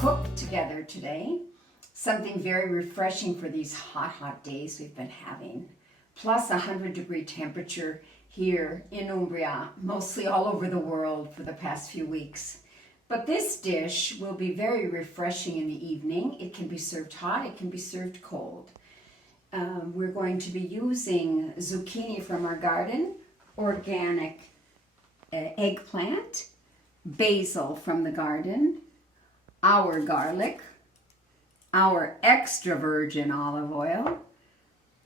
cook together today. Something very refreshing for these hot days we've been having. Plus 100-degree temperature here in Umbria, mostly all over the world for the past few weeks. But this dish will be very refreshing in the evening. It can be served hot, it can be served cold. We're going to be using zucchini from our garden, organic eggplant, basil from the garden, our garlic, our extra virgin olive oil,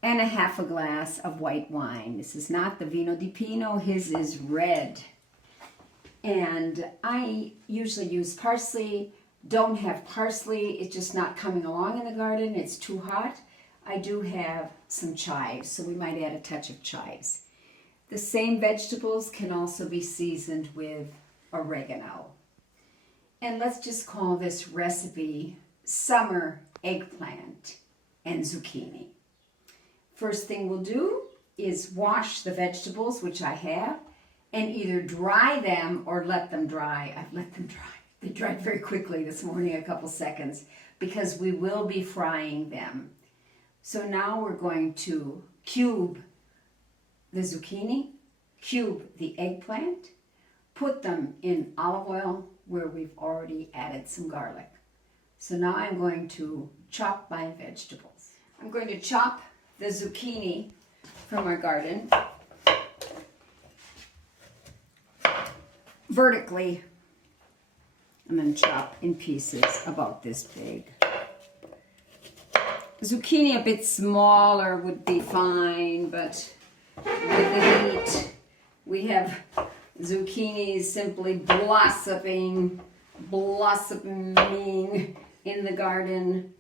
and a half a glass of white wine. This is not the vino di pino, his is red. And I usually use parsley. Don't have parsley, it's just not coming along in the garden, it's too hot. I do have some chives, so we might add a touch of chives. The same vegetables can also be seasoned with oregano. And let's just call this recipe summer eggplant and zucchini. First thing we'll do is wash the vegetables, which I have, and either dry them or let them dry. I've let them dry. They dried very quickly this morning, a couple seconds, because we will be frying them. So now we're going to cube the zucchini, cube the eggplant, put them in olive oil where we've already added some garlic. So now I'm going to chop my vegetables. I'm going to chop the zucchini from our garden vertically and then chop in pieces about this big. Zucchini a bit smaller would be fine, but with the heat, we have zucchini simply blossoming in the garden,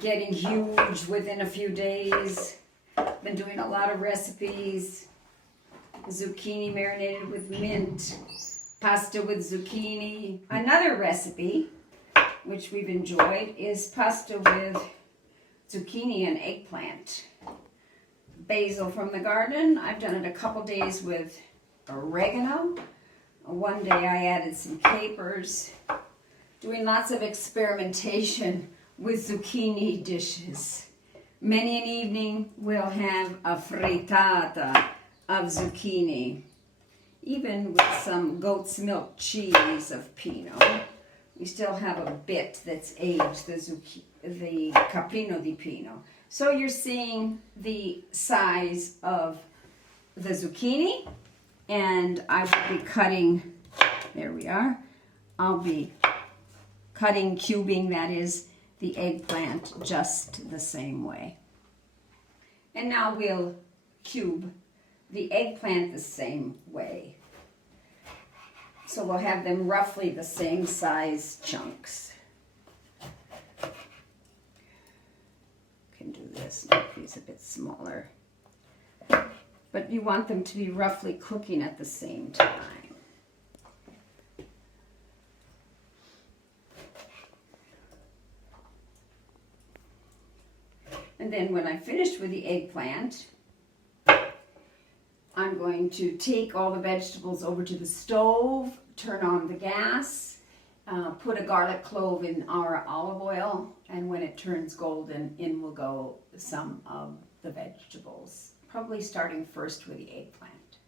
getting huge within a few days. Been doing a lot of recipes. Zucchini marinated with mint, pasta with zucchini. Another recipe, which we've enjoyed, is pasta with zucchini and eggplant. Basil from the garden. I've done it a couple days with oregano. One day I added some capers. Doing lots of experimentation with zucchini dishes. Many an evening we'll have a frittata of zucchini. Even with some goat's milk cheese of Pinot. We still have a bit that's aged, the caprino di pino. So you're seeing the size of the zucchini, and I will be cutting, there we are, I'll be cutting, cubing, that is, the eggplant just the same way. And now we'll cube the eggplant the same way. So we'll have them roughly the same size chunks. Can do this, make these a bit smaller. But you want them to be roughly cooking at the same time. And then when I finish with the eggplant, I'm going to take all the vegetables over to the stove, turn on the gas, put a garlic clove in our olive oil, and when it turns golden, in will go some of the vegetables, probably starting first with the eggplant.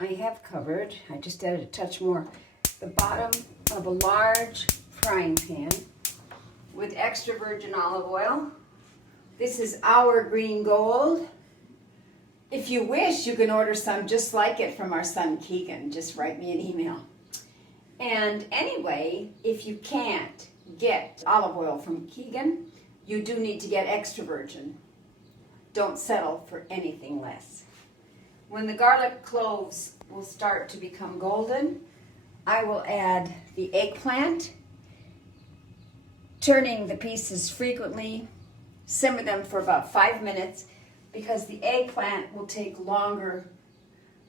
I have covered, I just added a touch more, the bottom of a large frying pan with extra virgin olive oil. This is our green gold. If you wish, you can order some just like it from our son Keegan. Just write me an email. And anyway, if you can't get olive oil from Keegan, you do need to get extra virgin. Don't settle for anything less. When the garlic cloves will start to become golden, I will add the eggplant, turning the pieces frequently, simmer them for about 5 minutes, because the eggplant will take longer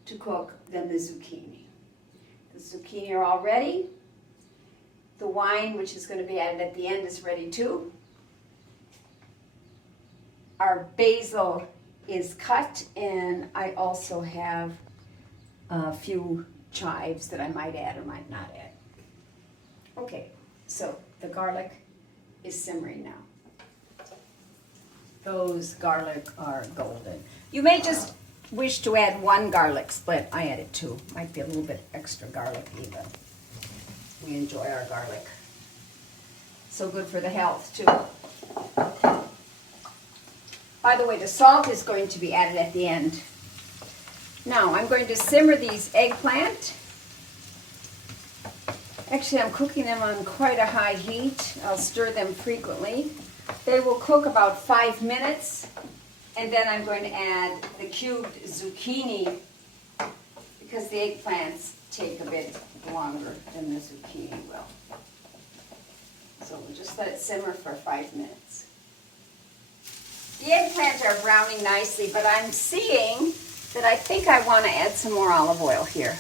to cook than the zucchini. The zucchini are all ready. The wine, which is going to be added at the end, is ready too. Our basil is cut, and I also have a few chives that I might add or might not add. Okay, so the garlic is simmering now. Those garlic are golden. You may just wish to add 1 garlic split. I added 2. Might be a little bit extra garlic even. We enjoy our garlic. So good for the health too. By the way, the salt is going to be added at the end. Now I'm going to simmer these eggplant. Actually, I'm cooking them on quite a high heat. I'll stir them frequently. They will cook about 5 minutes, and then I'm going to add the cubed zucchini because the eggplants take a bit longer than the zucchini will. So we'll just let it simmer for 5 minutes. The eggplants are browning nicely, but I'm seeing that I think I want to add some more olive oil here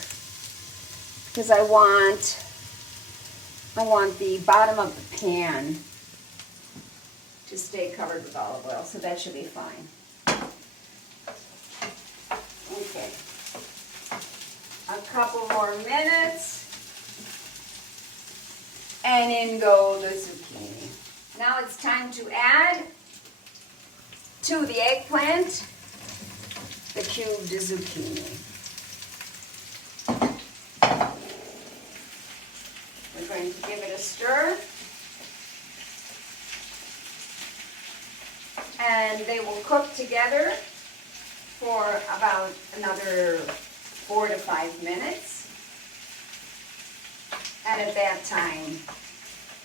because I want the bottom of the pan to stay covered with olive oil, so that should be fine. Okay. A couple more minutes, and in go the zucchini. Now it's time to add to the eggplant the cubed zucchini. We're going to give it a stir, and they will cook together for about another 4 to 5 minutes. And at that time,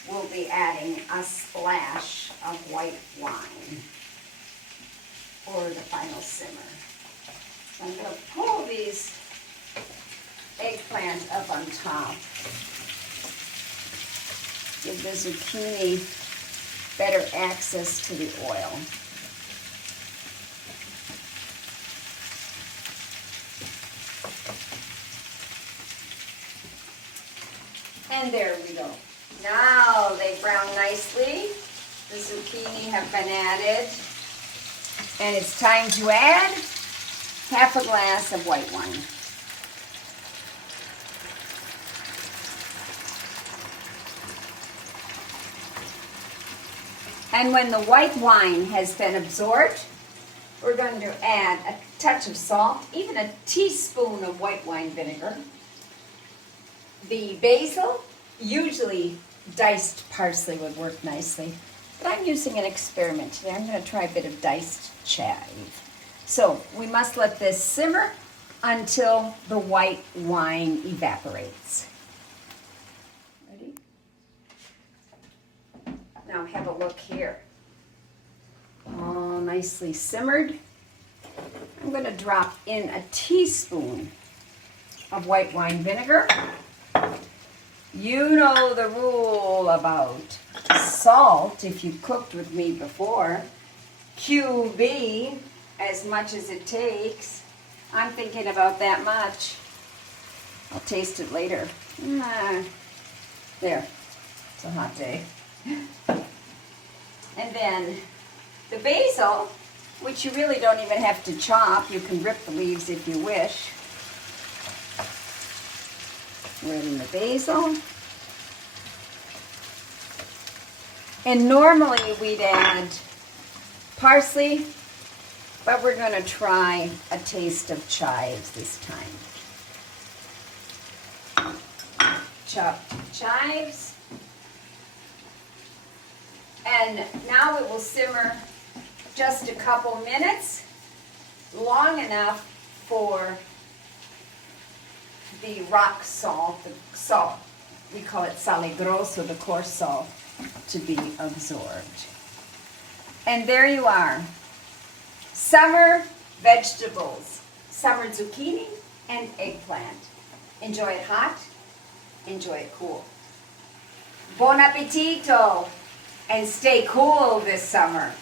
we'll be adding a splash of white wine for the final simmer. So I'm going to pull these eggplant up on top. Give the zucchini better access to the oil. And there we go. Now they brown nicely. The zucchini have been added. And it's time to add half a glass of white wine. And when the white wine has been absorbed, we're going to add a touch of salt, even a teaspoon of white wine vinegar. The basil, usually diced parsley would work nicely, but I'm using an experiment today. I'm going to try a bit of diced chive. So we must let this simmer until the white wine evaporates. Ready? Now have a look here. All nicely simmered. I'm going to drop in a teaspoon of white wine vinegar. You know the rule about salt if you've cooked with me before. QB, as much as it takes. I'm thinking about that much. I'll taste it later. There, it's a hot day. And then the basil, which you really don't even have to chop. You can rip the leaves if you wish. Right in the basil. And normally we'd add parsley, but we're going to try a taste of chives this time. Chopped chives. And now it will simmer just a couple minutes, long enough for the rock salt, the salt, we call it sale grosso, the coarse salt, to be absorbed. And there you are. Summer vegetables, summer zucchini and eggplant. Enjoy it hot, enjoy it cool. Buon appetito, and stay cool this summer.